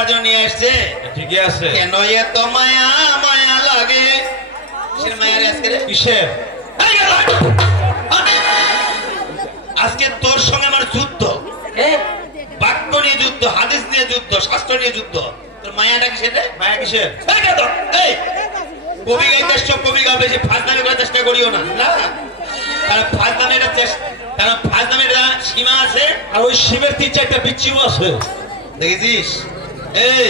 আমার জন্য নিয়ে আসছে। ঠিকই আছে। কেন এত মায়া মায়া লাগে? কিসের মায়া রে আজকে? কিসের? আজকে তোর সঙ্গে আমার যুদ্ধ। বাক্য নিয়ে যুদ্ধ, হাদিস নিয়ে যুদ্ধ, শাস্ত্র নিয়ে যুদ্ধ। তোর মায়াটা কিসের রে? মায়া কিসের? এই কবি গাইতে এসছো, কবি গাও, বেশি ফাজলামি করার চেষ্টা করিও না। কারণ ফাজলামির সীমা আছে, আর ওই শিবের 3-4টা বিচ্ছিও আছে, দেখেছিস? এই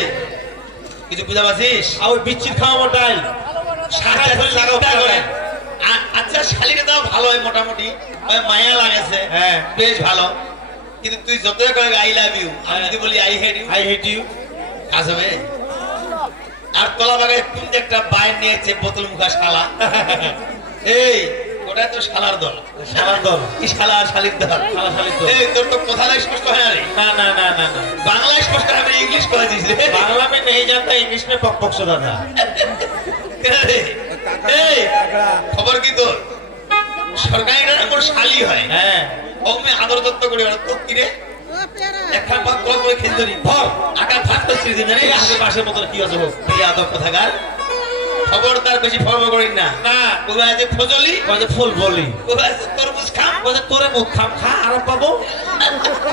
কিছু বুঝা পাচ্ছিস? আর ওই বিচ্ছির খাওয়া ডাল আচ্ছা, শালিরে দাও ভালো হয় মোটামুটি, মায়া লাগেছে, হ্যাঁ বেশ ভালো। কিন্তু তুই যতই করে আই লাভ ইউ, আমি যদি বলি আই হেট ইউ, কাজ হবে? আর তলা বাগায় তুমি একটা বাইর নিয়েছে বোতল মুখা শালা। এই ওটা তো শালার দল, শালার দল। কি শালা আর শালির দল? শালা শালির দল। এই তোর তো কথাটা স্পষ্ট হয় না রে। না না না না না, বাংলা স্পষ্ট হবে, ইংলিশ করে দিস রে। বাংলা में नहीं जानता, इंग्लिश में पक पक सुना था। এই খবর কি তোর? সরকারি কোন শালি হয়? হ্যাঁ ওমে আদর দত্ত করে তো কি রে? একটা পাক কল করে খেলছরি ধর আকার ভাত করছিস দিন রে। আমাদের পাশের মতো কি আছে হোক, এই আদর কথাকার খবরদার বেশি ফরম করিস না। না ও আছে ফজলি, কইছে ফুল বলি, ও আছে তরমুজ খাম, কইছে তোরে মুখ খাম খা আর পাবো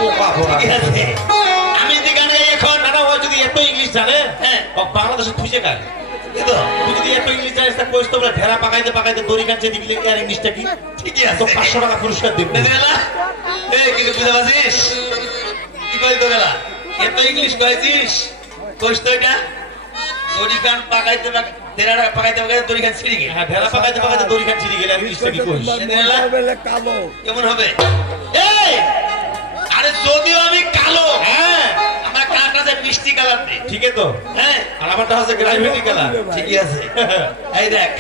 ও পাবো না। ঠিক আছে? আমি যে গান গাই এখন, না না, ও যদি এত ইংলিশ জানে, হ্যাঁ ও বাংলাদেশে খুঁজে গায়। কি তো তুই যদি এত ইংলিশ জানিস তা কইস তো বলে ভেড়া পাকাইতে পাকাইতে দড়ি কাটছে দিবি, আর ইংলিশটা কি? ঠিকই আছে, তো 500 টাকা পুরস্কার দিব। বুঝলা? এই কিছু বুঝা পাচ্ছিস? কি কই তো গেলা? এত ইংলিশ কইছিস? কইস তো এটা দড়ি কান পাকাইতে তেরাটা পাকাইতে পাকাইতে দড়ি কান ছিড়ি গেল। হ্যাঁ ভেড়া পাকাইতে পাকাইতে দড়ি কাটছে দিবি, আর ইংলিশটা কি কইস? কেমন হবে? এই আরে যদিও আমি কালো, হ্যাঁ আমার কালারটা যে মিষ্টি কালার নেই, ঠিকই তো। হ্যাঁ আর আমারটা হচ্ছে গ্রাভিটি কালার, ঠিকই আছে। এই দেখ,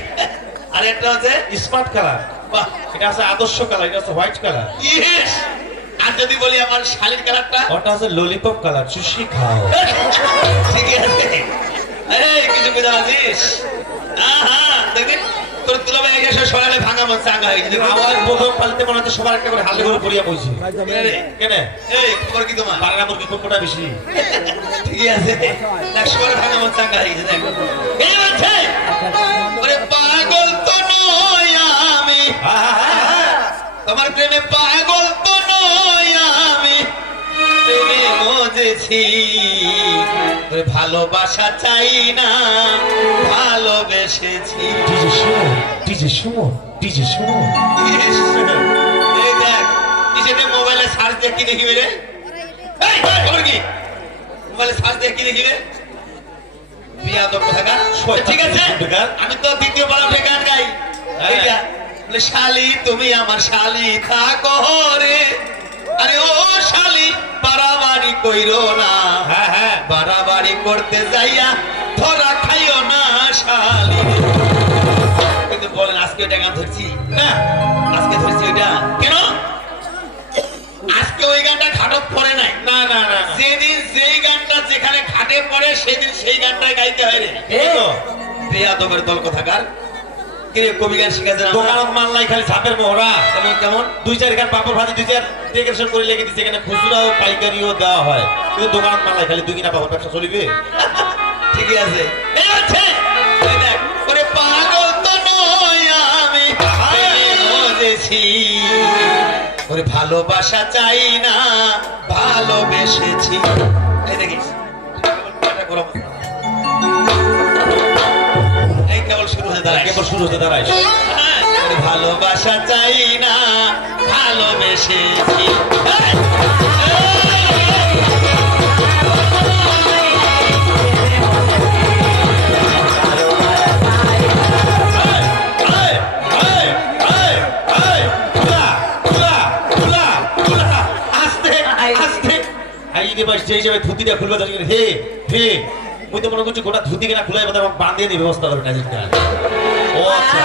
আর একটা হচ্ছে স্মার্ট কালার, বাহ, এটা আছে আদর্শ কালার, এটা হচ্ছে হোয়াইট কালার। ইয়েস। আর যদি বলি আমার শালির কালারটা, ওটা আছে ললিপপ কালার, চুষি খাও। ঠিকই আছে। এই কিছু বুঝা পাচ্ছিস? আহা দেখবি তোর তুলবে এসে সরালে ভাঙা মন চাঙ্গা হয়ে গেছে। আওয়াজ প্রথম পালতে মনে হচ্ছে সবার একটা করে হাতে করে পড়িয়া বইছি। কেন? এই খবর কি তোমার? বাংলা মুরগি কোনটা বেশি? ঠিকই আছে, একশো করে ভাঙা মন চাঙ্গা হয়ে গেছে। দেখো এই বলছে, ওরে পাগল তো নই আমি, তোমার প্রেমে পাগল তো নই আমি, প্রেমে মজেছি, ওরে ভালোবাসা চাই না, ভালোবেসেছি। ডিজে শুনো, ডিজে শুনো, ডিজে শুনো। ইস, এই দেখ কিসেতে মোবাইলে সার্চ দিয়ে কি দেখিবে রে? এই খবর কি? মোবাইলে সার্চ দিয়ে কি দেখিবে? বিয়াদব কোথাকার। ঠিক আছে, আমি তো দ্বিতীয় পালামে গান গাই। এইটা বলে শালি তুমি আমার শালি থাকো রে, আরে ও শালি বাড়াবাড়ি কইরো না, হ্যাঁ হ্যাঁ বাড়াবাড়ি করতে যাইয়া ধরা খাইও না শালি। কিন্তু বলেন আজকে ওইটা গান ধরছি? হ্যাঁ আজকে ধরছি ওইটা কেন? আজকে ওই গানটা ঘাটত পড়ে নাই। না না না, যেদিন যেই গানটা যেখানে ঘাটে পড়ে সেদিন সেই গানটাই গাইতে হয় রে। এই তো বেয়াদবের দল কোথাকার। কিরে কবি গান শিখাছে না? দোকানত মাল নাই, খালি ছাপের মোহরা। কেমন কেমন? 2-4 গান পাপড় ভাজি 2-4 ডেকোরেশন করে লেগে দিচ্ছে, এখানে খুচরাও পাইকারিও দেওয়া হয়, কিন্তু দোকানত মাল নাই, খালি 2 কিনা পাপড় ব্যবসা চলিবে। ঠিকই আছে। এই হচ্ছে এই দেখ, ওরে পাগল তো নই আমি, প্রেমে মজেছি, ওরে ভালোবাসা চাই না, ভালোবেসেছি। এই দেখিস এই কেবল শুরু হয়ে দাঁড়ায়, কেবল শুরু হতে দাঁড়ায়। ওরে ভালোবাসা চাই না, ভালোবেসেছি। যে হিসেবে ধুতিটা খুলবে, হে হে মুই তো মনে করছি গোটা ধুতি কেনা খুলে বাঁধিয়ে দিয়ে ব্যবস্থা করবে না। ও আচ্ছা,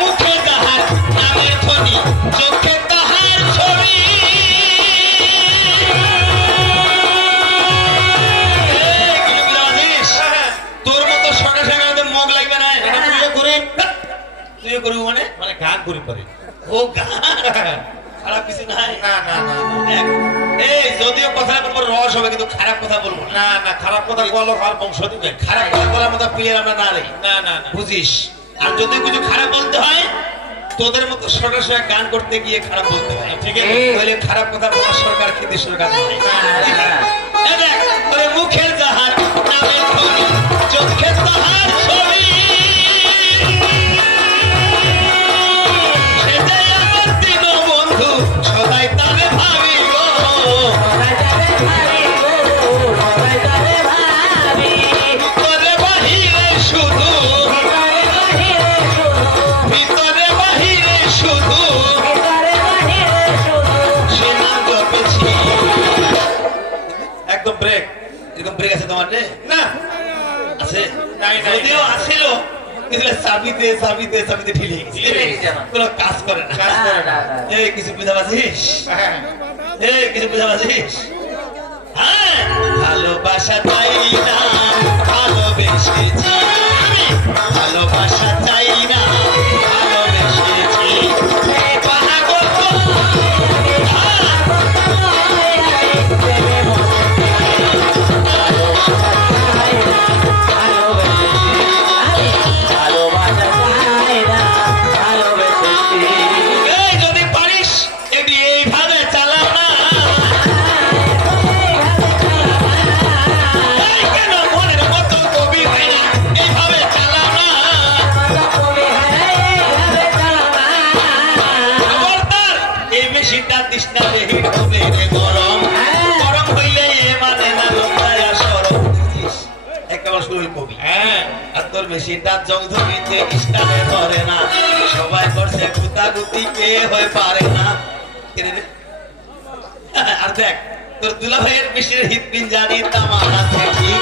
মুখে যাহার করি পারে। ও গান খারাপ কিছু নাই। না না না দেখ, এই যদিও কথা বলবো রস হবে কিন্তু খারাপ কথা বলবো না। না না, খারাপ কথা বলো আর বংশ দিবে। খারাপ কথা বলার মতো প্লেয়ার আমরা না রে, না না না, বুঝিস। আর যদি কিছু খারাপ বলতে হয় তোদের মতো সরাসরি গান করতে গিয়ে খারাপ বলতে হয়, ঠিক আছে? তাহলে খারাপ কথা বলা সরকার কিন্তু সরকার নয়। এই দেখ, ওরে মুখের জাহার নামের খনি, চোখের তাহার ছবি, সে যে আমার দীনবন্ধু, সদাই তারে ভাবি গো। ভিতরে বাহিরে শুধু, ভিতরে বাহিরে শুধু সে নাম জপেছি। একদম ব্রেক। এরকম ব্রেক আছে তোমার রে? না আছে? নাই, নাই, যদিও আছিল কিন্তু চাবিতে চাবিতে চাবিতে ঢিলে গেছে। কোনো কাজ করে না। কাজ করে না। এই কিছু বুঝা পাচ্ছিস? হ্যাঁ, এই কিছু বুঝা পাচ্ছিস? হ্যাঁ, ভালোবাসা চাই না, ভালোবেসেছি আমি। ভালোবাসা চাই না, ভালোবেসেছি। পাগল তো, এই যদি পারিস এটি এইভাবে চালাও না। এই কেন মনের মতো কবি হয় না, এইভাবে চালাও না। খবরদার, এই মেশিনটা তৃষ্ণা দেহি হবে রে গরম। গরম হইলে এ মানে না লোকায় আর সরম। বুঝিস? একেবারে শুরুই কবি। হ্যাঁ, আর তোর মেশিনটা জংধরিতে স্টানে ধরে না। সবাই করছে গুতাগুতি, কে হয়ে পারে না। কেনে রে? আর দেখ, তোর দুলা ভাইয়ের মেশিনের হিতপিন জানি তামার আছে ঠিক।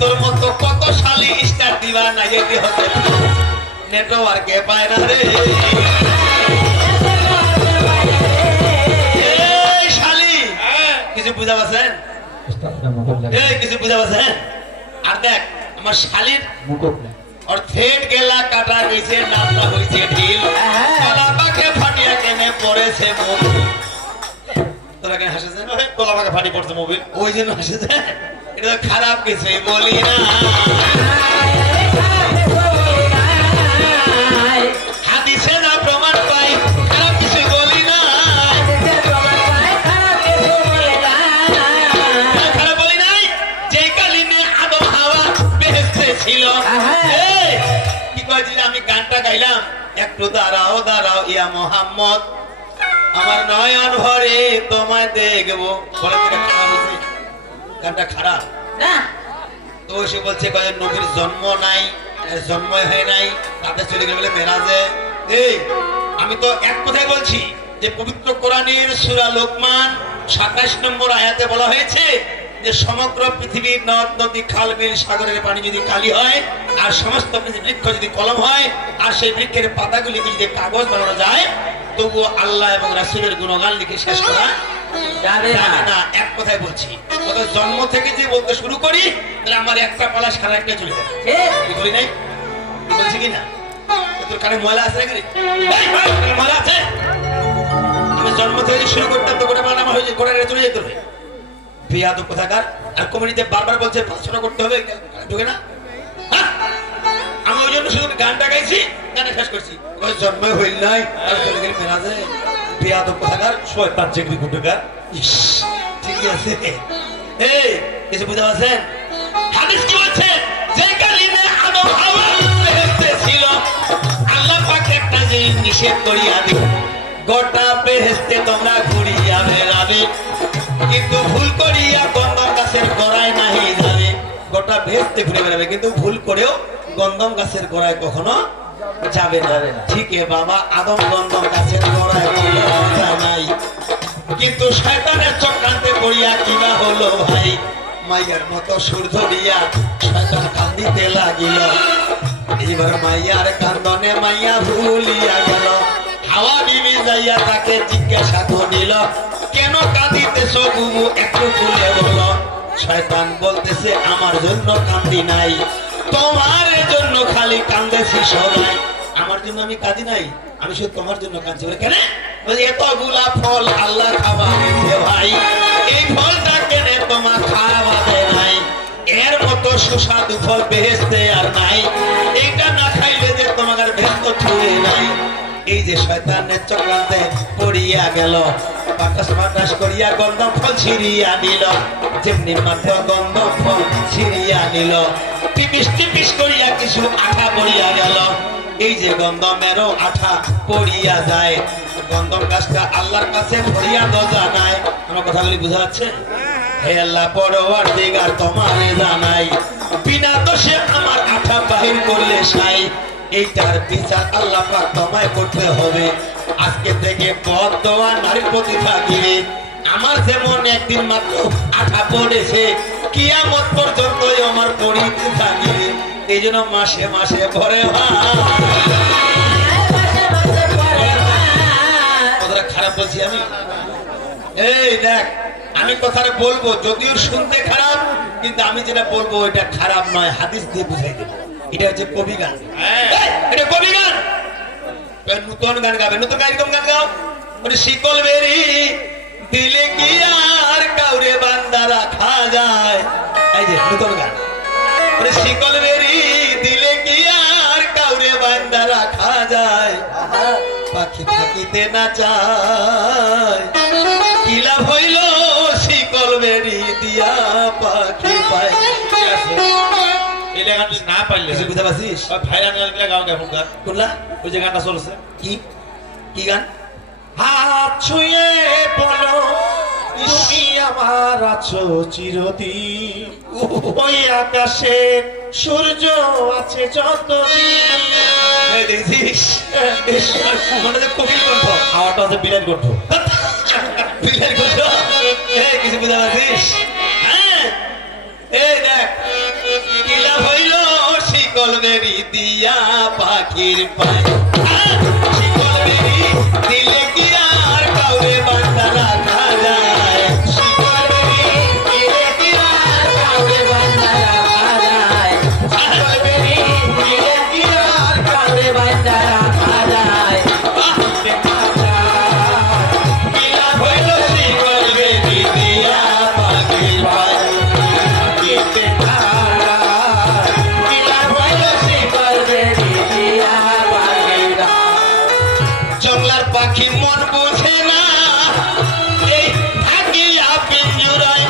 তোর মতো কত শালি স্টার দিবা না যেতে হতে নেটওয়ার্কে পায় না রে। এই শালি, হ্যাঁ, কিছু বুঝা পাচ্ছেন? এই কিছু বুঝা পাচ্ছেন? আর দেখ, আমার শালির और थेट गेला काटा गईছে, নামটা হইছে ঢিল। গলা পাকে ফাটিয়া কেনে পড়েছে মুখ। তোরা কেন হাসিস? তোলা পাকে ফাটি পড়ছে মোবিল। ওই জন্য হাসিস? এটা তো খারাপ কিছুই বলি না। হাদিসে যা প্রমাণ পাই, খারাপ কিছুই বলি না। খারাপ বলি নাই। যেই কালিমে আদম হাওয়া বেহেশতে ছিল। এই, কি কইছিল? আমি গানটা গাইলাম, একটু দাঁড়াও দাঁড়াও ইয়া মোহাম্মদ, আমার নয়ন ভরে তোমায় দেখবো। বলে এটা খারাপ হয়েছে? গানটা খারাপ তো সে বলছে কয়েক নবীর জন্ম নাই, এর জন্মই হয় নাই, তাতে চলে গেলে বলে মেরাজে। এই, আমি তো এক কথাই বলছি যে পবিত্র কোরআনের সূরা লোকমান 27 নম্বর আয়াতে বলা হয়েছে যে সমগ্র পৃথিবীর নদ নদী খাল বিল সাগরের পানি যদি কালি হয় আর সমস্ত বৃক্ষ যদি কলম হয় আর সেই বৃক্ষের পাতাগুলিকে যদি কাগজ বানানো যায়, তবুও আল্লাহ এবং রাসূলের গুণগান লিখে শেষ করা যাবে না। এক কথাই বলছি, কত জন্ম থেকে যে বলতে শুরু করি তাহলে আমার একটা পালা সারা একটা চলে যাবে। কি বলি নাই? কি বলছি কি না? তোর কানে ময়লা আছে নাকি? ময়লা আছে? আমি জন্ম থেকে শুরু করতাম তো গোটা পালা আমার হয়ে গোটা চলে যেতে হবে। বেয়াদব কোথাকার। আর কমিটিতে বারবার বলছে পড়াশোনা করতে হবে, ঢুকে না। হ্যাঁ? আমি ওই জন্য শুধু গানটা গাইছি, গানে শেষ করছি। ওই জন্মই হইল নাই আর চলে গেলে মেরাজে। বেয়াদব কোথাকার, শয়তান চেকরি গুটুকার। ইস, ঠিক আছে। এই, কিছু বুঝতে পারছেন? হাদিস কি বলছে? যে কালিমে আদম হাওয়া বেহেশতে ছিল, আল্লাহ পাক একটা জিনিস নিষেধ করিয়া দিল, গোটা বেহেশতে তোমরা ঘুরিয়া বেড়াবে, কিন্তু ভুল করিয়া গন্ধম গাছের গোড়ায় নাহি যাবে। গোটা বেহেশতে ঘুরে বেড়াবে কিন্তু ভুল করেও গন্ধম গাছের গোড়ায় কখনো যাবে না। ঠিক বাবা, আদম গন্ধম গাছের গোড়ায় যায় নাই, কিন্তু শয়তানের চক্রান্তে পড়িয়া কিবা হলো ভাই, মাইয়ার মতো সুর ধরিয়া শয়তান কান্দিতে লাগিল। এইবার মাইয়ার কান্দনে মাইয়া ভুলিয়া গেল। হাওয়া বিবি যাইয়া তাকে জিজ্ঞাসা করিল, কেন কাঁদিতেছ বুবু, একটু খুলে বলো। শয়তান বলতেছে, আমার জন্য কান্দি নাই, তোমার জন্য খালি কান্দেছি সবাই। আমার জন্য আমি কাঁদি নাই, আমি শুধু তোমার জন্য কাঁদছি। বলে কেন? বলে এতগুলা ফল আল্লাহ খাওয়াবে ভাই, এই ফলটা কেন তোমার খাওয়াবে নাই? এর মতো সুস্বাদু ফল বেহেশতে আর নাই, এইটা না খাইলে যে তোমার বেহেশত ছুঁয়ে নাই। এই যে শয়তানের চক্রান্তে পড়িয়া গেল, বাতাস বাতাস করিয়া গন্ধ ফল ছিঁড়িয়া নিল, যেমনি মাত্র গন্ধ ফল ছিঁড়িয়া নিল, টিপিস টিপিস করিয়া কিছু আঠা পড়িয়া গেল। এই যে গন্ধমেরও আঠা পড়িয়া যায়, গন্ধম গাছটা আল্লাহর কাছে ফরিয়াদ জানায়। আমার কথাগুলি বোঝা যাচ্ছে? হে আল্লাহ পরওয়ারদিগার তোমারে জানাই, বিনা দোষে আমার আঠা বাহির করলে সাই, এইটার বিচার আল্লাহ পাক তোমায় করতে হবে। আজকে থেকে বদদোয়া নারীর প্রতি থাকিবে। আমার যেমন একদিন মাত্র আঠা পড়েছে, কিয়ামত পর্যন্ত আমার পড়িতে থাকিবে। এই জন্য মাসে মাসে ভরে কথাটা খারাপ বলছি আমি? এই দেখ, আমি কথাটা বলবো যদিও শুনতে খারাপ, কিন্তু আমি যেটা বলবো এটা খারাপ নয়, হাদিস দিয়ে বুঝাই দেবো। এটা হচ্ছে কবি গান, এটা কবি গান। নতুন গান গাবে, নতুন গান এরকম গান গাও। মানে শিকল বেরি দিলে কি আর কাউরে বান্দা রাখা যায়। এই যে নতুন গান, মানে শিকল বেরি দিলে কি আর কাউরে বান্দা রাখা যায়, পাখি থাকিতে না চায়, কি লাভ হইল শিকল বেরি দিয়া পাখি পায়। এই গানটা না পারলে কিছু বুঝতে পারছিস? ভাইরাল গাও কেমন গান? কোনলা? ওই যে গানটা চলছে, কি কি গান? হাত ছুঁয়ে বলো তুমি আমার আছো চিরদিন, ওই আকাশে সূর্য আছে যতদিন। এই দেখছিস? মনে হচ্ছে কবির কণ্ঠ, আমারটা হচ্ছে বিলেন কণ্ঠ। বিলের কণ্ঠ। এই কিছু বুঝতে পারছিস? হ্যাঁ, এই দেখ, কি লাভ হইল শিকল বেরি দিয়া পাখির পায়, শিকল বেরি দিলে কি আর কাউরে বান্দা রাখা যায়, শিকল বেরি দিলে কি আর কাউরে বান্দা রাখা যায়, শিকল বেরি দিলে কি আর কাউরে বান্দা রাখা যায়। কি লাভ হইল শিকল বেরি দিয়া পাখির পায়, জংলার পাখি মন বুঝে না, এই থাকিয়া পিঞ্জুরায়,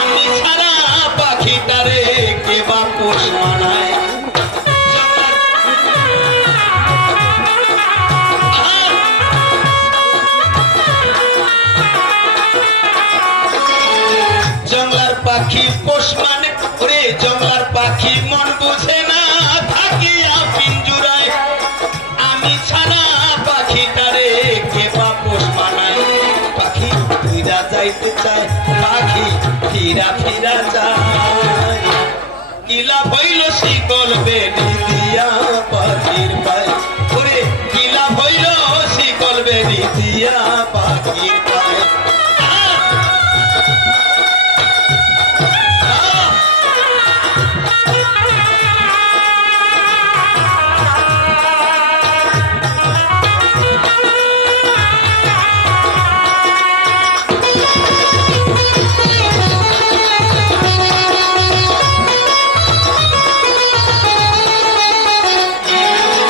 আমি ছাড়া পাখিটারে কে বা পোষ মানায়। জংলার পাখি পোষ মানে, ওরে জংলার পাখি মন বুঝে না, থাকিয়া পিঞ্জুরায়, আমি ছাড়া পাখিটারে কে বা পোষ মানায়। পাখি ফিরা যাইতে চায়, পাখি ফিরা ফিরা যায়, কি লাভ হইল শিকল বেরি দিয়া পাখির পায়, ওরে কি লাভ হইল শিকল বেরি দিয়া পাখির পায়।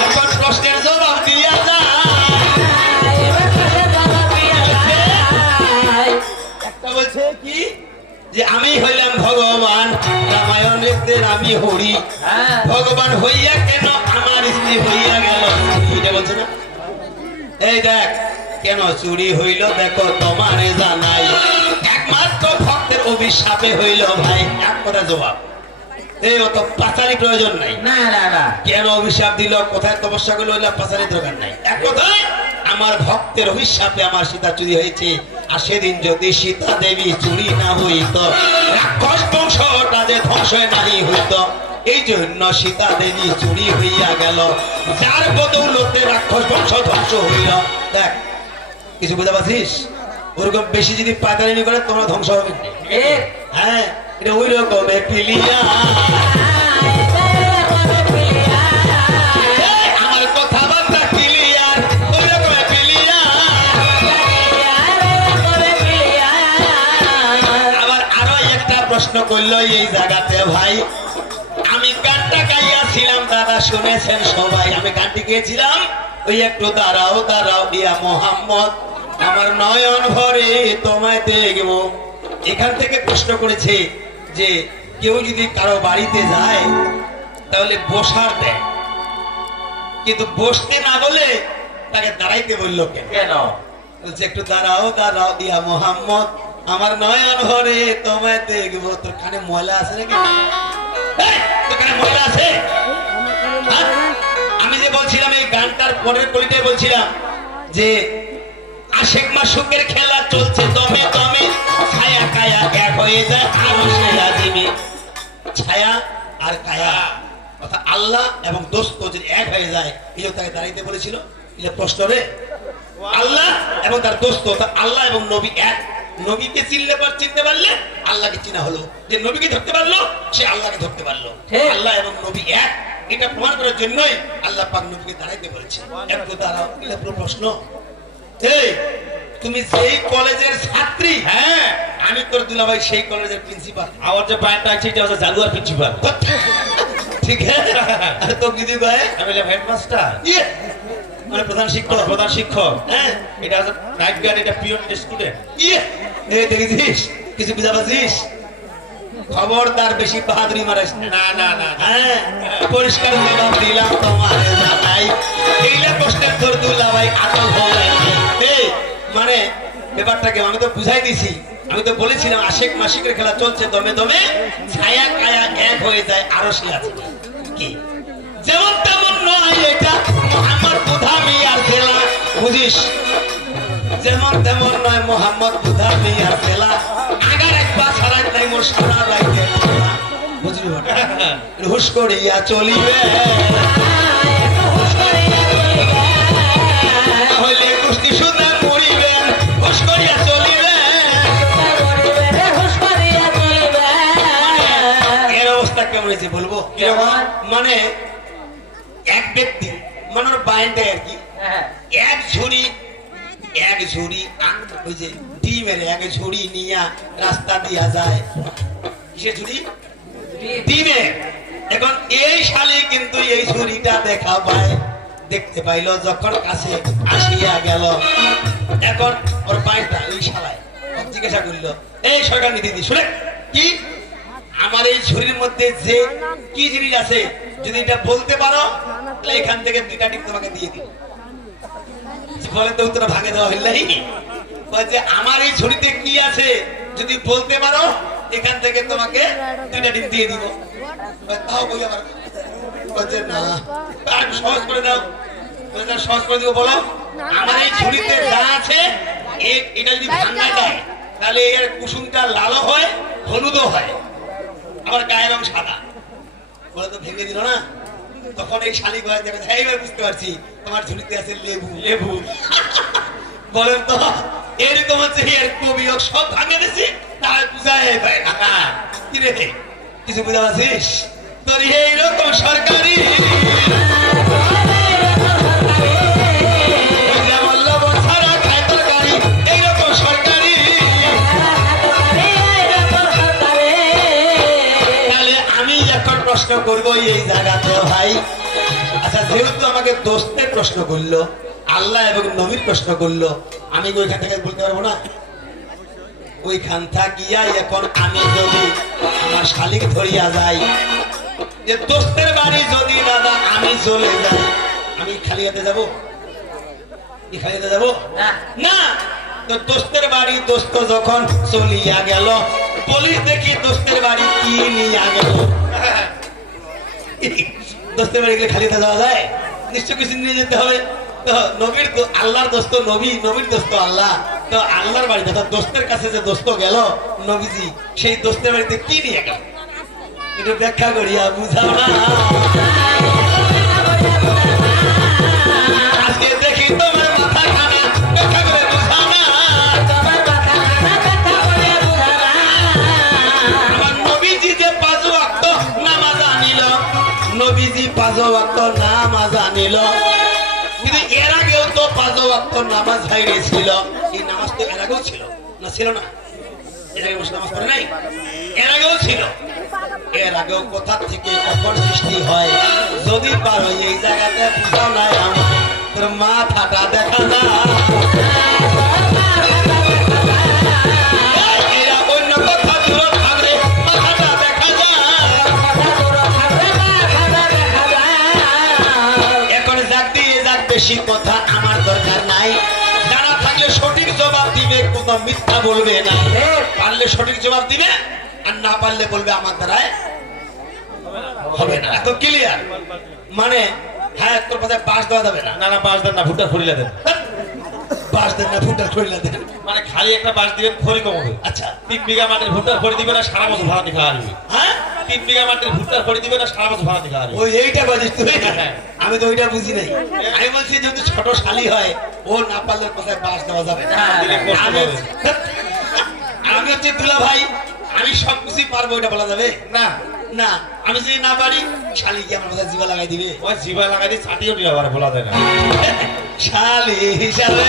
এখন প্রশ্নের জবাব দিয়া যায়। একটা বলছে কি যে আমি হইলাম ভগবান, রামায়ণ লিখতে আমি হরি, ভগবান হইয়া কেন আমার স্ত্রী হইয়া গেল, এটা বলছে না? এই দেখ, কেন চুরি হইল দেখো তোমারে জানাই, একমাত্র ভক্তের অভিশাপে হইল ভাই। এক কথা জবাব, এই অত পাচারি প্রয়োজন নাই। না না না, কেন অভিশাপ দিল, কোথায় তপস্যা করলো, পাচারি দরকার নাই। এক কথায় আমার ভক্তের অভিশাপে আমার সীতা চুরি হয়েছে। আর সেদিন যদি সীতা দেবী চুরি না হইত, রাক্ষস বংশটা যে ধ্বংস নাই হইত। এই জন্য সীতা দেবী চুরি হইয়া গেল, যার বদৌলতে রাক্ষস বংশ ধ্বংস হইল। দেখ, কিছু বুঝতে পারছিস? ওরকম বেশি যদি পাতারি করে তোমরা ধ্বংস হবে। হ্যাঁ, এটা ওই রকমে পিলিয়া আমার প্রশ্ন করলো এই জায়গাতে ভাই। আমি গানটা গাইয়াছিলাম, দাদা শুনেছেন সবাই। আমি গানটি গেয়েছিলাম, ওই একটু দাঁড়াও দাঁড়াও ইয়া মোহাম্মদ, আমার নয়ন ভরে তোমায় দেখবো। এখান থেকে প্রশ্ন করেছে যে কেউ যদি কারো বাড়িতে যায় তাহলে বসার দেয়, কিন্তু বসতে না বলে তাকে দাঁড়াইতে বললো কেন? কেন? বলছে একটু দাঁড়াও দাঁড়াও ইয়া মোহাম্মদ, আমার নয়ন ভরে তোমায় দেখবো। তোর কানে ময়লা আছে নাকি? এই, তোর কানে ময়লা আছে? হ্যাঁ? আমি যে বলছিলাম এই গানটার পরের কলিটাই বলছিলাম যে আশেক মাসুকের খেলা চলছে দমে দমে, ছায়া কায়া এক হয়ে যায় আরো সে আজিমে। ছায়া আর কায়া অর্থাৎ আল্লাহ এবং দোস্ত যদি এক হয়ে যায়, এই তাকে দাঁড়াইতে বলেছিল। এটা প্রশ্ন রে, আল্লাহ এবং তার দোস্ত অর্থাৎ আল্লাহ এবং নবী এক। নবীকে চিনতে পারলে আল্লাহকে চিনা হলো, যে নবীকে ধরতে পারলো সে আল্লাহকে ধরতে পারলো। আল্লাহ এবং নবী এক, এটা প্রমাণ করার জন্যই আল্লাহ পাক নবীকে দাঁড়াইতে বলেছে। একটু দাঁড়াও, এটা পুরো প্রশ্ন। এই তুমি যেই কলেজের ছাত্রী, হ্যাঁ, আমি তোর দুলাভাই সেই কলেজের প্রিন্সিপাল। আমার যে প্যান্টটা আছে এটা হচ্ছে জাদুয়ার প্রিন্সিপাল। ঠিক আছে, আর তো কিছু কয় আমি হলাম হেডমাস্টার, ইয়ে, মানে প্রধান শিক্ষক। প্রধান শিক্ষক। হ্যাঁ, এটা হচ্ছে নাইট গার্ড, এটা পিয়ন স্টুডেন্ট। ইয়ে, এই দেখেছিস কিছু বুঝা পাচ্ছিস? খবরদার বেশি বাহাদুরি মারিস না। না না না না। হ্যাঁ, পরিষ্কার জবাব দিলাম তোমার জানাই, এইলা প্রশ্নের তোর দুলাভাই আটক হবে। এই মানে ব্যাপারটাকে আমি তো বুঝাই দিছি। আমি তো বলেছিলাম আশেক মাসিকের খেলা চলছে দমে দমে, ছায়া কায়া এক হয়ে যায় আরো সে আছে। কি যেমন তেমন নয় এটা মোহাম্মদ বুধামি আর জেলা, বুঝিস? যেমন তেমন নয় মোহাম্মদ বুধামি আর জেলা, আগার একবার সারাই নাই মোর সারা রাইতে বুঝলি? হুশ করিয়া চলিবে হইলে কুস্তি সুদা মরিবেন, হুশ করিয়া চলিবে। এর অবস্থা কেমন হয়েছে বলবো? কিরকম? মানে এক ব্যক্তি মানে ওর বাইনটাই আর কি, এক ঝুড়ি ওই যে ডিমের এক ঝুড়ি নিয়া রাস্তা দিয়া যায়। কিসের ঝুড়ি? ডিমের। এখন এই শালি কিন্তু এই ঝুড়িটা দেখা পায়, দেখতে পাইলো যখন কাছে আসিয়া গেল, এখন ওর বাইনটা ওই শালায় জিজ্ঞাসা করলো, এই সরকার নীতি দি শুনে কি আমার এই ঝুড়ির মধ্যে যে কি জিনিস আছে যদি এটা বলতে পারো তাহলে এখান থেকে 2টা ডিম তোমাকে দিয়ে দিই। বলে তো উত্তর ভাগে দেওয়া হইলাই, বলছে আমার এই ঝুড়িতে কি আছে যদি বলতে পারো এখান থেকে তোমাকে 2টা ডিম দিয়ে দিব। তাও বই আবার বলছে না, আর সহজ করে দাও। বলছে সহজ করে দিব, বলো আমার এই ঝুড়িতে যা আছে এটা যদি ভাঙা যায় তাহলে এর কুসুমটা লালও হয় হলুদও হয়, আবার গায়ের রং সাদা। বলে তো ভেঙে দিল না। তখন এই শালিক ভাই দেখে এইবার বুঝতে পারছি তোমার ঝুড়িতে আছে লেবু। লেবু বলেন তো এরকম হচ্ছে এর কবি সব ভাঙে দিছি, তার বুঝাই পায় না। কি রে কিছু বুঝা পাচ্ছিস? তোর এইরকম সরকারি যেমন লবণ ছাড়া খায় তরকারি, এইরকম সরকারি। তাহলে আমি এখন প্রশ্ন করবো এই জায়গাতে ভাই, আচ্ছা যেহেতু আমাকে দোস্তের প্রশ্ন করলো, আল্লাহ এবং নবীর প্রশ্ন করলো, আমি ওইখান থেকে বলতে পারবো না? ওইখান থাকিয়া এখন আমি যদি আমার শালিক ধরিয়া যাই, যে দোস্তের বাড়ি যদি দাদা আমি চলে যাই, আমি খালি হাতে যাবো? কি খালি হাতে যাবো? না। তো দোস্তের বাড়ি দোস্ত যখন চলিয়া গেল, পুলিশ দেখি দোস্তের বাড়ি কি নিয়ে গেল। দোস্তের বাড়ি গেলে খালি হাতে যাওয়া যায়? নিশ্চয় কিছু নিয়ে যেতে হবে। তো নবীর আল্লাহর দোস্ত নবী, নবীর দোস্ত আল্লাহ। তো আল্লাহর বাড়িতে দোস্তের কাছে যে দোস্ত গেল নবীজি, সেই দোস্তের বাড়িতে কি নিয়ে গেল একটু ব্যাখ্যা করিয়া বুঝাও না। আজকে দেখি তোমার মাথা খানা, ব্যাখ্যা করে বুঝাও না। আমার নবীজি যে 5 ওয়াক্ত নামাজ আনিল, নবীজি 5 ওয়াক্ত নামাজ আনিল, কিন্তু এর আগেও তো 5 ওয়াক্ত নামাজ বাইরে ছিল। এই নামাজ তো এর আগেও ছিল না? ছিল না? এর আগে বসে নামাজ পড়ে নাই? এর আগেও ছিল। এর আগেও কোথা থেকে কখন সৃষ্টি হয় যদি পারো এই জায়গাতে বুঝাও নাই আমার তোর মাথাটা দেখা না। এরা অন্য কথা দূরে থাকলে মাথাটা দেখা যায়। এখন যাক দিয়ে যাক, বেশি কথা আমার দরকার নাই। জানা থাকলে সঠিক জবাব দিবে, কোথাও মিথ্যা বলবে না। পারলে সঠিক জবাব দিবে, আর না পারলে বলবে আমার দ্বারায় হবে না। এত ক্লিয়ার? মানে হ্যাঁ, তোর পাশে বাস দেওয়া যাবে না। না না, বাস দেন না, ভুট্টা খড়িলা দেন। বাস দেন না, ফুটার খড়িলা দেন। মানে খালি একটা বাস দিবেন, খড়ি কমাবে। আচ্ছা, 3 বিঘা মাটির ভুট্টার খড়ি দিবেন আর সারা বছর ভাড়া দিয়ে খাওয়া যাবে। হ্যাঁ, 3 বিঘা মাটির ভুট্টার খড়ি দিবেন আর সারা বছর ভাড়া দিয়ে খাওয়া যাবে। ওই এইটা বাজিস তুই। হ্যাঁ। আমি তো ওইটা বুঝি নাই। আমি বলছি যেহেতু ছোট শালি হয়, ও না পারলে কোথায় বাস দেওয়া যাবে না। দিলে কষ্ট আমি হবে। আমি হচ্ছে দুলা ভাই, আমি সব কিছুই পারবো, ওইটা বলা যাবে না, না? আমি যদি না পারি, শালি কি আমার মাথায় জিবা লাগাই দিবে? ওই জিবা লাগাই দিয়ে ছাটিও নিয়ে আবার বলা যায় না। শালি হিসাবে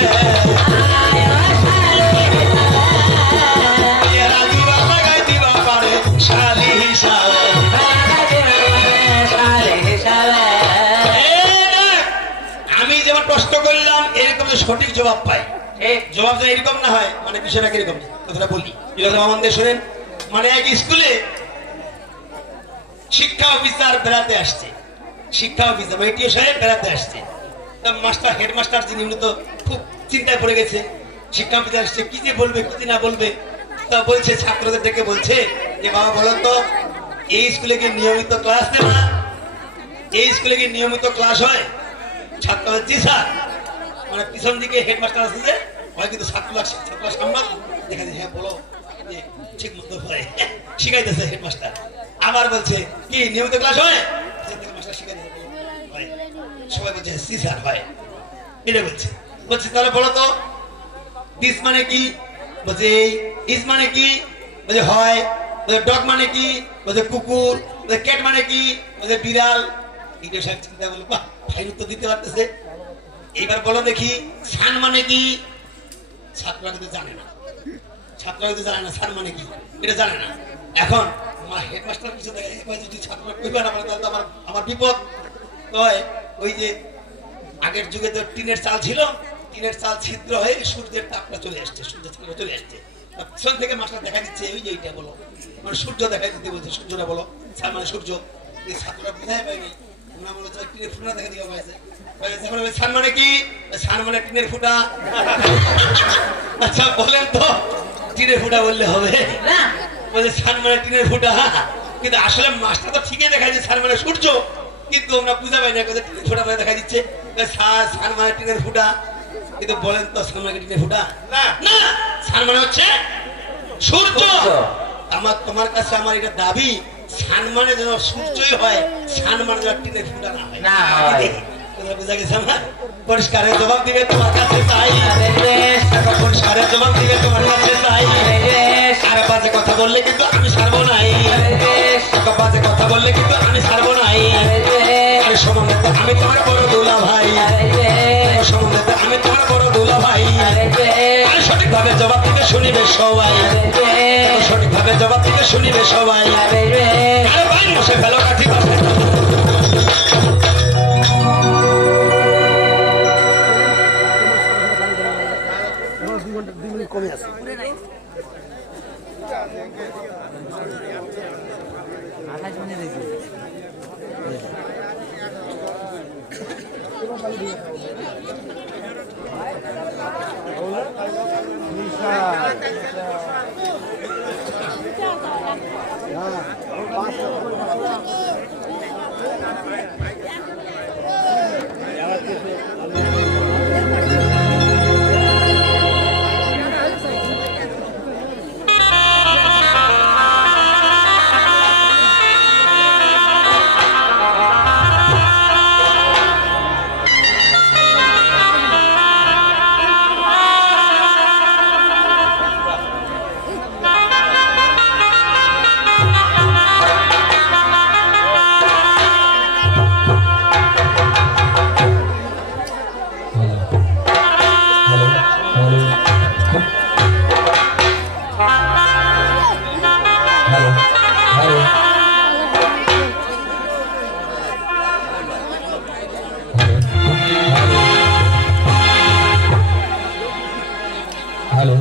এরা জিবা লাগাই দিবা পারে, শালি হিসাবে। আমি যেমন প্রশ্ন করলাম এরকম যে সঠিক জবাব পাই, জবাব যদি এরকম না হয় মানে বিষয়টা কিরকম কথাটা বলি। এরকম আমাদের শোনেন, মানে এক স্কুলে শিক্ষা অফিসার বেড়াতে আসছে। শিক্ষা অফিসার মানে টিও সাহেব বেড়াতে আসছে। তা মাস্টার, হেডমাস্টার যিনি, উনি তো খুব চিন্তায় পড়ে গেছে। শিক্ষা অফিসার আসছে, কি যে বলবে কি যে না বলবে। তা বলছে, ছাত্রদের ডেকে বলছে যে বাবা বলো তো, এই স্কুলে কি নিয়মিত ক্লাস নেই না? এই স্কুলে কি নিয়মিত ক্লাস হয়? ছাত্র জি স্যার। মানে পিছন দিকে হেডমাস্টার আছে যে, হয় কিন্তু ছাত্র সামনে দেখা যায়, হ্যাঁ বলো, যে ঠিক মতো হয় শিখাইতেছে হেডমাস্টার। আবার বলছে কি নিয়মিত ক্লাস হয়? মাস্টার শিখাইতেছে, হয়। সবাই বলছে জি স্যার হয়। এটা বলছে। বলছে তাহলে বলো তো, দিস মানে কি? বলছে ইস মানে কি? বলছে হয়। বলছে ডগ মানে কি? বলছে কুকুর। বলছে ক্যাট মানে কি? বলছে বিড়াল। এটা সব চিন্তা করলো, বাহ ভাই উত্তর দিতে পারতেছে। এইবার বলো দেখি, সান মানে কি? ছাত্ররা কিন্তু জানে না। ছাত্ররা কিন্তু জানে না সান মানে কি, এটা জানে না। এখন হেডমাস্টার কিছু দেখে, যদি ছাত্ররা কইবে না বলে তাহলে আমার বিপদ। ওই যে আগের যুগে তো টিনের চাল ছিল, টিনের চাল ছিদ্র হয়ে সূর্যের তাপটা চলে আসছে, সূর্যের তাপটা চলে আসছে। পিছন থেকে মাস্টার দেখা দিচ্ছে, ওই যে এইটা বলো, মানে সূর্য দেখা দিতে বলছে, সূর্যটা বলো। সান মানে সূর্য। এই ছাত্ররা বুঝাই পায়নি, ওরা মনে হচ্ছে টিনের ফুটা দেখা দিকে পাইছে। সান মানে কি? সান মানে টিনের ফুটা। আচ্ছা বলেন তো, টিনের ফুটা বললে হবে না? বলছে সান মানে টিনের ফুটা। কিন্তু আসলে মাস্টার তো ঠিকই দেখা যাচ্ছে সান মানে সূর্য, কিন্তু আমরা বুঝা পাই না, টিনের ফুটা মানে দেখা দিচ্ছে সান মানে টিনের ফুটা। কিন্তু বলেন তো, সান মানে টিনের ফুটা না, না, সান মানে হচ্ছে সূর্য। আমার তোমার কাছে আমার এটা দাবি, সান মানে যেন সূর্যই হয়, সান মানে যেন টিনের ফুটা না হয়। না হয়। বুঝা গেছে আমার? পরিষ্কারের জবাব দিবে তোমার কাছে চাই, পরিষ্কারের জবাব দিবে তোমার কাছে চাই। আর বাজে কথা বললে কিন্তু আমি ছাড়বো নাই, বাজে কথা বললে কিন্তু আমি ছাড়বো নাই। আর সম্বন্ধে আমি তোমার বড় দুলা ভাই, সম্বন্ধে আমি তোমার বড় দুলা ভাই। আর সঠিকভাবে জবাব দিতে শুনিবে সবাই, সঠিকভাবে জবাব দিতে শুনিবে সবাই। আরে ভাই বসে ফেলো কাঠি পাশে। কমে আছে। হ্যালো হ্যালো হ্যালো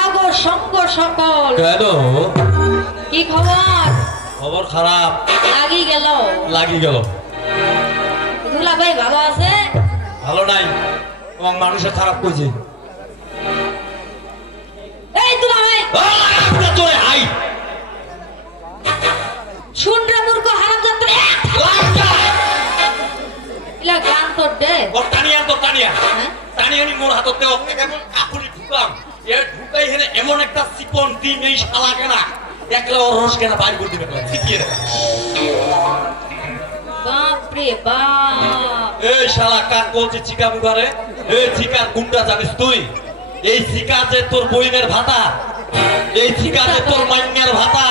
আগো সঙ্গ সকল কেন কি খবর খবর খারাপ লাগি গেল গেল দুলা ভাই ভালো আছে ভালো নাই এবং মানুষের খারাপ কইছে এই দুলা ভাই তোরে আই শুন রে মূর্খ হারামজাদা ইলা গান তো দে টানিয়া হ্যাঁ? টানিয়া নি মোর হাততে ওকে কেমন কাকুরি ঢুকাম এ ঢুকাই হেনে এমন একটা সিপন দিন এই শালা কেনা একলা ওর রস কেনা বাইর করে দিবে শিখিয়ে দেবে বাপ রে বাপ এই শালা কাক বলছে চিকা মুখারে এই চিকা গুন্ডা জানিস তুই এই চিকা যে তোর বইনের ভাতা এই চিকা যে তোর মাইনের ভাতা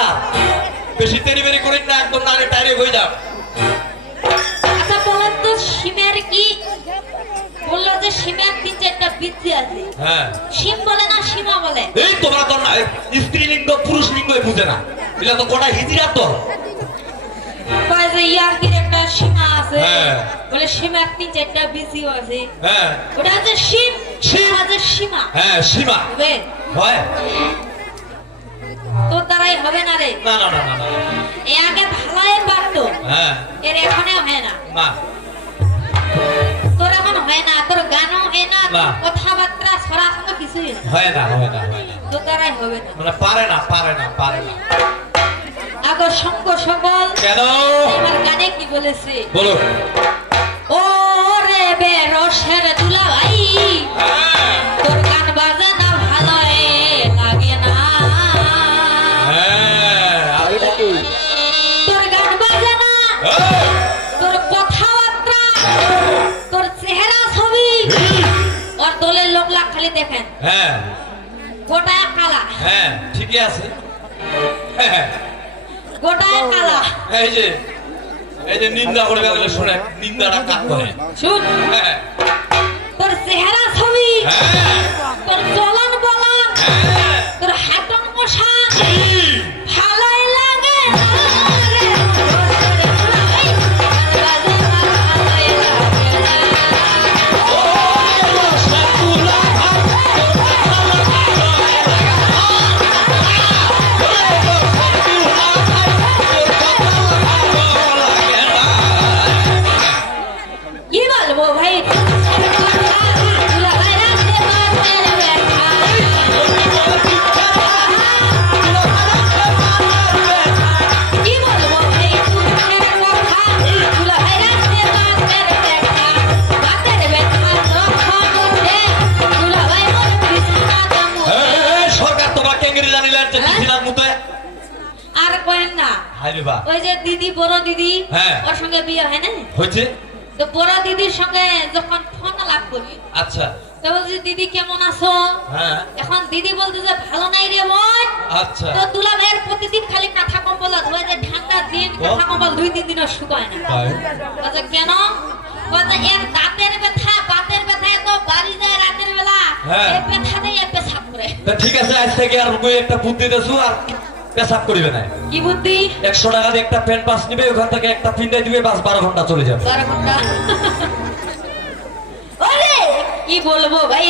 বেশি তেরি বেরি করিস না একদম নারে টাইরে হয়ে যা আচ্ছা বলেন তো সিমের কি বললো যে সিমের 3-4টা বৃদ্ধি আছে হ্যাঁ সিম বলে না সীমা বলে এই তোমরা তো না স্ত্রীলিঙ্গ পুরুষ লিঙ্গই বুঝে না এটা তো গোটা হিজড়া তো কয় যে ইয়ার্কির একটা সীমা আছে হ্যাঁ। বলে সীমার 3-4টা বৃদ্ধি আছে হ্যাঁ ওটা হচ্ছে সিম সিম। আছে সীমা হ্যাঁ সীমা হবে হয় তো তারাই হবে না রে না না না না না এ আগে ভালাই পারতো হ্যাঁ এর এখনো হয় না না তোর এখন হয় না তোর গানও হয় না না। কথাবার্তা সরাসরি কিছুই না হয় না হয় না হয় না তো তারাই হবে না মানে পারে না পারে না পারে না আগো সঙ্গ সকল কেন এবার গানে কি বলেছে বলো ও রে বেরসের দুলা ভাই হ্যাঁ তোর গান বাজে না ভালো লাগে না হ্যাঁ আর তোর গান বাজে না এই! তোর কথাবার্তা তোর চেহারা ছবি আর দলের লোকলা খালি দেখেন হ্যাঁ গোটায় কালা হ্যাঁ ঠিকই আছে হ্যাঁ গোটায় কালা এই যে নিন্দা করে গেলে শুনে নিন্দাটা কাট করে শুন হ্যাঁ তোর চেহারা ছবি হ্যাঁ তোর চলন বলন হ্যাঁ তোর হাতন মশা জি! ভালোই লাগে রে রসরে ভাই বাজে না ভালোই লাগে না হাইরে বা ওই যে দিদি বড় দিদি হ্যাঁ। ওর সঙ্গে বিয়ে হয় না, হয়েছে। তো বড় দিদির সঙ্গে যখন ফোন আলাপ করি আচ্ছা তো বলছি দিদি কেমন আছো, হ্যাঁ এখন দিদি বলতে যে ভালো নাই রে বোন। আচ্ছা তো দুলা ভাইয়ের প্রতিদিন খালি কাঁথা কম্বল ধোয়, যে ঠান্ডা দিন কাঁথা কম্বল 2-3 দিনও শুকায় না। হয়। বলছে কেন, বলছে এর দাঁতের ব্যথা বাতের ব্যথা তো বাড়ি যায় রাতের বেলা, হ্যাঁ। এই ব্যথাতেই এ পেশাব করে। তা ঠিক আছে, আজ থেকে আর মুই একটা বুদ্ধি দেছো, আর পেশাব করিবে না। কি বুদ্ধি? 100 টাকা দিয়ে একটা প্যান্ট পাস নিবে, ওখান থেকে একটা পিন্ডাই দিবে, বাস 12 ঘন্টা চলে যাবে। 12 ঘন্টা। ওরে কি বলবো ভাই,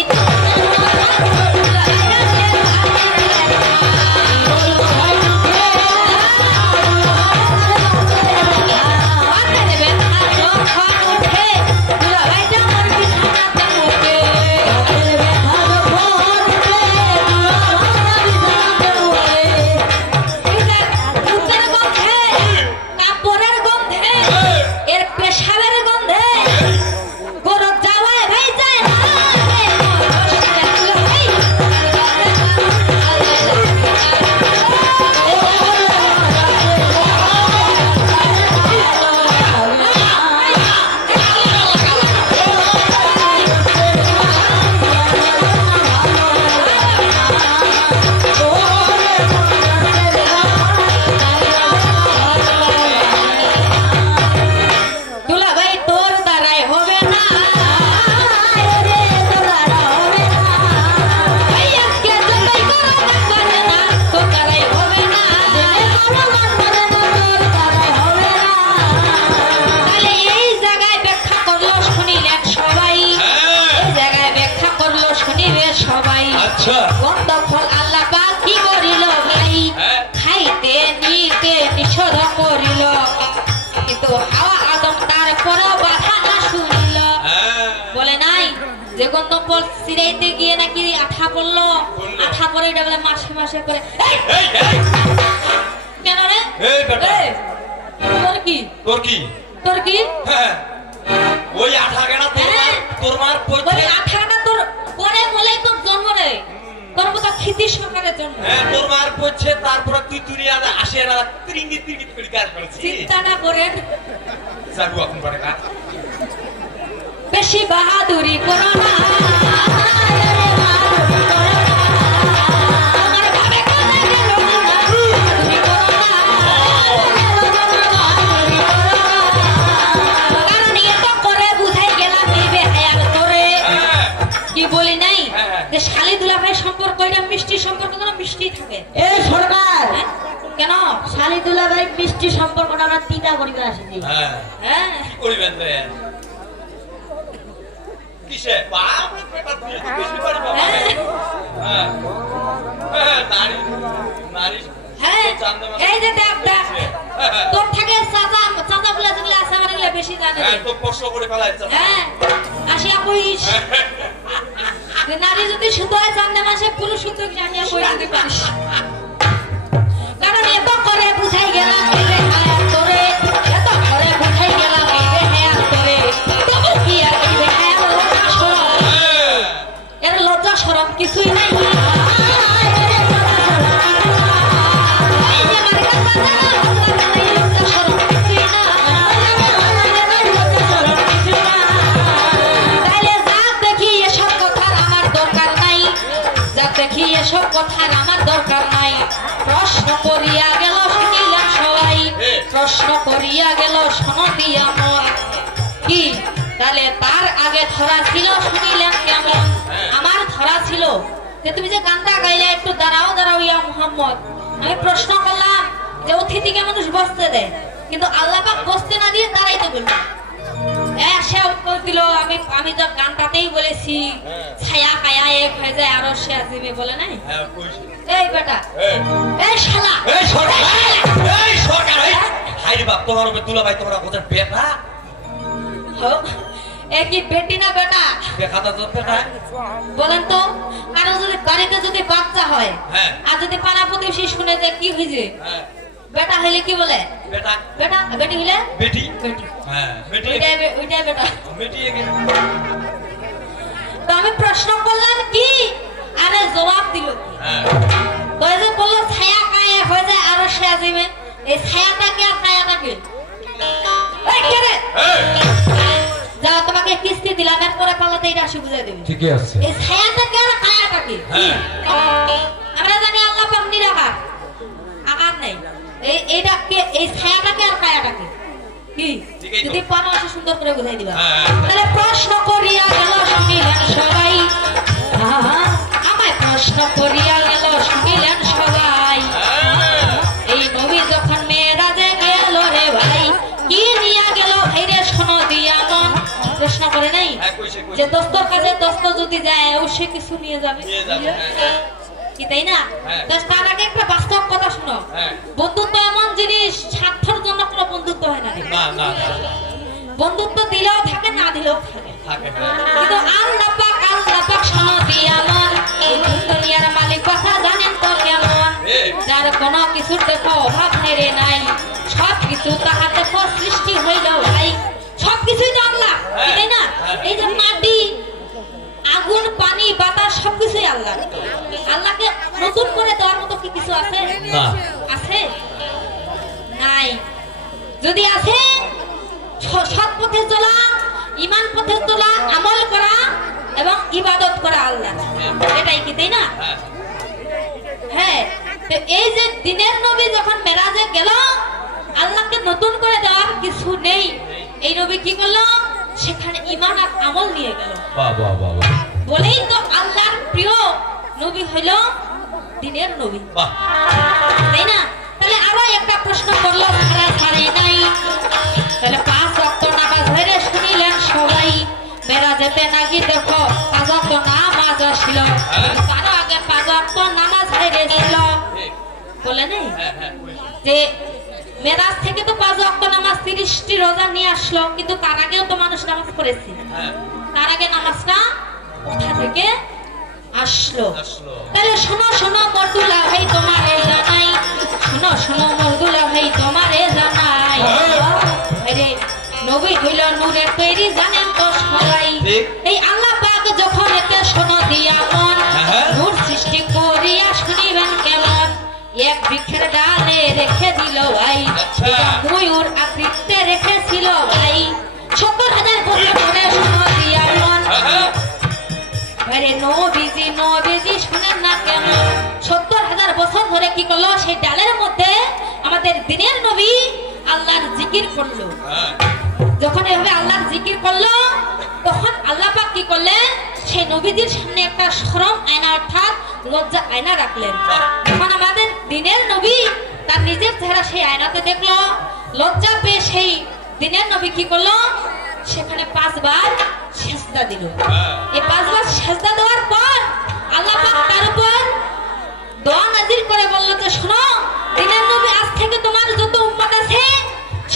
এর পেশাবের গন্ধে গরুর জ্বালায় ভাই যায় না রে, দুলা ভাই তোর দ্বারাই হবে না রে, তোর দ্বারা হবে না ভাই, আজকে যতই করো গান বাজে না, তোর দ্বারাই হবে না, তোর দ্বারাই হবে না। তাহলে এই জায়গায় ব্যাখ্যা করলো শুনিলেন সবাই, এই জায়গায় ব্যাখ্যা করলো শুনিবে সবাই। আচ্ছা গন্ধ ফল আল্লাহ পাক কি করিল ভাই, হ্যাঁ। খাইতে নিতে নিষেধ করিল, কিন্তু হাওয়া আদম তারপরেও বাধা না শুনিল। বলে নাই যে গন্ধ ফল সিরাইতে গিয়ে নাকি আঠা পড়লো, পড়লো। আঠা পরে এটা বলে মাসে মাসে করে এই, এই এই কেন রে এই বেটা। এই, তোর কি তোর কি? তোর কি হ্যাঁ ওই আঠা গেনা হ্যাঁ। তোর মার বলে পড়ছে। আঠাটা তোর পরে বলে তোর জন্ম রে, তোর মতো খিতি সরকারের জন্ম। হ্যাঁ তোর মার পড়ছে, তারপরে তুই দুনিয়া আসে না ত্রিঙ্গিত ত্রিঙ্গিত করে কাজ করছিস। চিন্তা না করেন, যাবো এখন করে কাজ। বেশি বাহাদুরি করো না, আমার ভাবে কাজে গেল না, বাহাদুরি করো না, কারণ এত করে বুঝাই গেলাম এই বেহায়াল করে। হ্যাঁ কি বলি নাই হ্যাঁ। যে শালি দুলাভাই সম্পর্ক এটা মিষ্টি সম্পর্ক, যেন মিষ্টি থাকে। এই সরকার, হ্যাঁ? কেন? শালি দুলাভাই মিষ্টি সম্পর্কটা আমরা তিতা করিবে আসিছি। হ্যাঁ হ্যাঁ কি করিবেন রে? কিসে বাপ রে বেটা, তুই তো বেশি পারি বাবা। হ্যাঁ। হ্যাঁ হ্যাঁ নারী নারী হ্যাঁ, জানতে মানে- এই যে দেখ দেখ, হ্যাঁ। তোর থেকে চাচা চাচা বলে যেগুলো আছে আমার এগুলো বেশি জানে। হ্যাঁ তো প্রশ্ন করে ফেলাইছে। হ্যাঁ, আসিয়া কইস যে নারী যদি শুধু হয় চান্দে মাসে পুরুষ শুধু জানিয়া কই দিতে পারিস, কারণ এত করে বুঝাই গেলাম এই রে হায়াত তোরে, এত করে বুঝাই গেলাম এই রে হায়াত তোরে, তবু কি আর এই রে হায়াত লজ্জা শরম, হ্যাঁ এর লজ্জা শরম কিছুই নাই। এই যে মার্কা বাজার লজ্জা নাই, লজ্জা শরম কিছুই না, লজ্জা শরম কিছুই না। তাইলে যাক দেখি এসব কথার আমার দরকার নাই, যাক দেখি এসব কথার আমার দরকার নাই। প্রশ্ন করিয়া গেল শুনিলাম সবাই, প্রশ্ন করিয়া গেল শোনদিয়া মন কি, তাহলে তার আগে ধরা ছিল শুনিলেন কেমন, আমার ধরা ছিল যে তুমি যে গানটা গাইলে একটু দাঁড়াও দাঁড়াও ইয়া মুহাম্মদ, আমি প্রশ্ন করলাম যে অতিথিকে মানুষ বসতে দেয়, কিন্তু আল্লাহ পাক বসতে না দিয়ে দাঁড়াইতে বলল। সে উত্তর দিল আমি তো গানটাতেই বলেছি ছায়া কায়া এক হয়ে যায় আরো সে আজিমে, বলে নাই? হ্যাঁ কইছি। এই বেটা, এই শালা, এই সরকার, এই সরকার, এই হাইরে বাপ, তোমার উপরে দুলাভাই তোমরা কোথায় বেটা? এ কি বেটি না বেটা? বেখাতা তো বেটা। বলেন তো, কারো যদি বাড়িতে যদি বাচ্চা হয় হ্যাঁ। আর যদি পাড়া প্রতিবেশী শুনে যে কি হয়েছে, হ্যাঁ বেটা হইলে কি বলে? বেটা বেটা, বেটি হইলে বেটি। বেটি, হ্যাঁ বেটি ওইটাই বেটা। বেটি এগিয়ে। তো আমি প্রশ্ন করলাম কি, আরে জবাব দিল কি? হ্যাঁ তো এই যে বললো ছায়া কায়া হয়ে যায় আরো সে আজিমে, এই ছায়াটাকে আর কায়াটাকে এই কে রে এই, যা তোমাকে কিস্তি দিলাম এরপরে পালাতে এই রাশি বুঝাই দেবে ঠিকই আছে। এই ছায়াটাকে আর কায়াটাকে হ্যাঁ, আমরা জানি আল্লাহ পাক নিরাকার আকার নাই এইটাকে এই ছায়াটাকে আর কায়াটাকে কি ঠিকই তো। যদি পারো আসে সুন্দর করে বুঝাই দিবা হ্যাঁ। তাহলে প্রশ্ন করিয়া গেল শুনিলেন সবাই আমায় প্রশ্ন করিয়া গেল শুনিলেন সবাই হ্যাঁ। এই নবী যখন মেয়েরাজে গেল রে ভাই কি নিয়া গেল ভাইরে শোনো দিয়া মন প্রশ্ন করে নাই হ্যাঁ, কইছে, কইছে। যে দোস্তর কাছে দোস্ত যদি যায় অবশ্যই কিছু নিয়ে যাবে নিয়ে যাবে, হ্যাঁ। কি তাই না হ্যাঁ। তো তার আগে একটা বাস্তব কথা শুনো হ্যাঁ। বন্ধুত্ব এমন জিনিস স্বার্থের জন্য কোনো বন্ধুত্ব হয় না রে। না, না, না, বন্ধুত্ব দিলেও থাকে না দিলেও থাকে থাকে, হ্যাঁ। কিন্তু আল্লাহ পাক শোনো দিয়া মন এই দুনিয়ার মালিক কথা জানেন তো কেমন এ। যার কোনো কিছুর দেখো অভাব নাই রে নাই সব কিছু তাহার দেখো সৃষ্টি হইল ভাই সব কিছুই তো আল্লাহ হ্যাঁ। তাই না হ্যাঁ। এই যে মাটি আগুন পানি বাতাস সবকিছুই আল্লাহ আল্লাহকে নতুন করে দেওয়ার মতো কি কিছু আছে না। আছে নাই যদি আছে সৎ পথে চলা ঈমান পথে চলা আমল করা এবং ইবাদত করা আল্লাহ এটাই কি তাই না হ্যাঁ। হ্যাঁ তো এই যে দিনের নবী যখন মেরাজে গেল আল্লাহকে নতুন করে দেওয়ার কিছু নেই এই নবী কি করলো সেখানে ঈমান আর আমল নিয়ে গেল বাহ, বাহ, বাহ, বাহ। বলেই তো আল্লাহর প্রিয় নবী হইল দিনের নবী বাহ। তাই না তাহলে আরো একটা প্রশ্ন করলো সারা সারি নাই তাহলে 5 ওয়াক্ত নামাজ ধরে শুনিলেন সবাই মেরাজেতে নাকি দেখো 5 ওয়াক্ত নামাজ ছিল তার আগে 5 ওয়াক্ত নামাজ হয়েছিল ঠিক। বলে নেই হ্যাঁ, হ্যাঁ, কইছে। যে মেরাজ থেকে তো 5 ওয়াক্ত নামাজ 30টি রোজা নিয়ে আসলো কিন্তু তার আগেও তো মানুষ নামাজ পড়েছে হ্যাঁ, তার আগে নামাজটা কোথা থেকে আসলো আসলো। তাহলে শোনো শোনো মর্দুলা ভাই তোমারে জানাই শোনো শোনো মর্দুলা ভাই তোমারে জানাই আরে নবী হইল নূরের তৈরি জানেন তো সবাই ঠিক। এই আল্লাহ পাক যখন এতে শোনো দিয়া মন হ্যাঁ। নূর সৃষ্টি করিয়া শুনিবেন কেমন এক বৃক্ষের ডালে রেখে দিল ভাই আচ্ছা। ময়ূর আকৃতিতে রেখেছিল ভাই 70,000 বছর ধরে শোনো দিয়া মন হ্যাঁ, আরে নবীজি শুনেন না কেন 70,000 বছর ধরে কি করলো সেই ডালের মধ্যে আমাদের দিনের নবী আল্লাহর জিকির করলো হ্যাঁ। যখন এভাবে আল্লাহর জিকির করলো তখন আল্লাহ পাক কি করলেন সেই নবীজির সামনে একটা শরম আয়না অর্থাৎ লজ্জা আয়না রাখলেন তখন আমাদের দিনের নবী তার নিজের চেহারা সেই আয়নাতে দেখলো লজ্জা পেয়ে সেই দিনের নবী কি করলো সেখানে 5 বার সিজদা দিল হ্যাঁ। এই 5 বার সিজদা দেওয়ার পর আল্লাহ পাক তার উপর দোয়া নাজিল করে বলল যে শোনো দিনের নবী আজ থেকে তোমার যত উম্মত আছে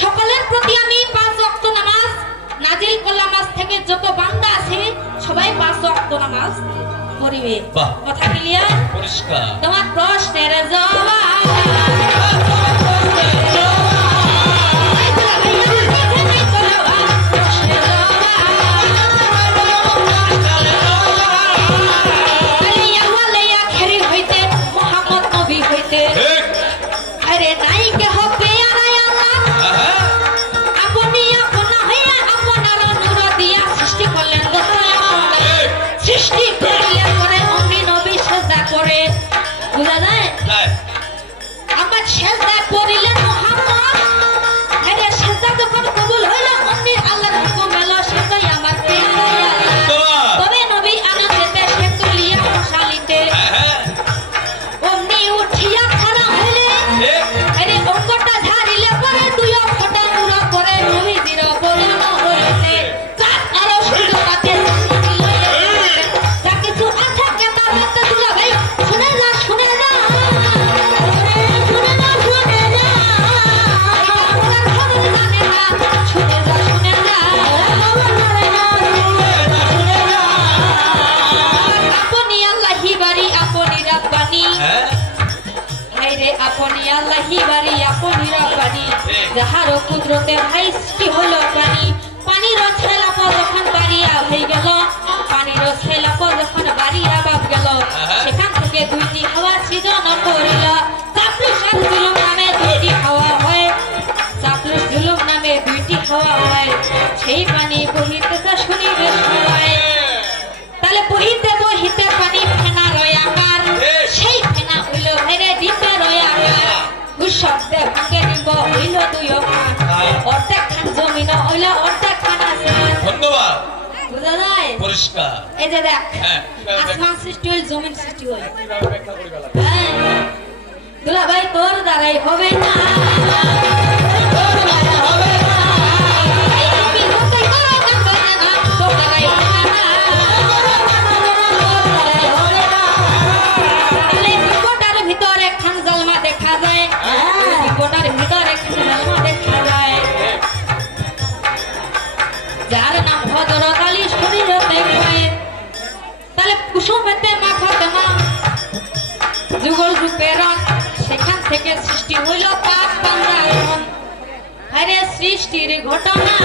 সকলের প্রতি আমি 5 ওয়াক্ত নামাজ নাজিল করলাম আজ থেকে যত বান্দা আছে সবাই 5 ওয়াক্ত নামাজ পড়িবে বাহ। কথা ক্লিয়ার পরিষ্কার। তোমার প্রশ্নের জবাব ঠিক। আরে নাই কেহ পেয়ারায় আল্লাহ হ্যাঁ, আপনি আপনা হইয়া আপনার নূর দিয়া সৃষ্টি করলেন ঠিক। সৃষ্টি করলে পরে অমনি নবী সেজদা করে বুঝা যায় হ্যাঁ। আমার সেজদা করিলেন মুহাম্মদ আরে সেজদা যখন কবুল হইল অমনি আল্লাহর হুকুম এলো সেটাই আমার পেয়ারায় আল্লাহ তোমার। তবে নবী আনন্দেতে সে তুলিয়া মশালিতে হ্যাঁ, হ্যাঁ। অমনি উঠিয়া খাড়া হইলে ঠিক। আরে অঙ্কটা ঝাড়িলে পরে দুই ফোঁটা পুরো করে নবীজির বদন হইতে কাট আরো শুধু তাতে যা কিছু আছে কেতা রাতে দুলা ভাই শুনে যা শুনে যা শুনে যা শুনে যা আপনার খবর জানে না শুনে যা শুনে যা আপনি আল্লাহি বাড়ি আপনি রাব্বানি হ্যাঁ। হাইরে আপনি আল্লাহি বাড়ি আপনি রাব্বানি যাহার কুদরতে ভাইসটি হলো পানি পানির ছেলাপ যখন বাড়িয়া হয়ে গেল পানির ছেলাপ যখন বাড়িয়া বাপ গেল সেখান থেকে 2টি হাওয়া সৃজন করিল চাপলুস আর জুলুম নামে 2টি হাওয়া শুনিবে সবাই তাহলে বহিতে বহিতে পানি ফেনা রয় আকার সেই ফেনা হইল ভেরে দ্বীপে রয় আকার শব্দে ভাঙে দিব হইল দুই খান অর্ধেক খান জমিন হইল অর্ধেক খান আসমান ধন্যবাদ বুঝা যায় পরিষ্কার এই যে দেখ হ্যাঁ আসমান সৃষ্টি হইল জমিন সৃষ্টি হইল দুলা ভাই তোর দ্বারাই হবে না তোর দ্বারা হবে না এই বিপদে করো কান্দ না তোর দ্বারাই হবে না তোর দ্বারাই হবে না তাহলে বিপদের ভিতরে খান জলমা দেখা যায় বিপদের ভিতরে খান জলমা দেখা যায় যার নাম হযরত আলী শরীয়তে খায় তাহলে কুসুমেতে মাখাতে না যুগল রূপের সেখান থেকে সৃষ্টি হইল পাপ বান্দার মন আরে সৃষ্টির ঘটনা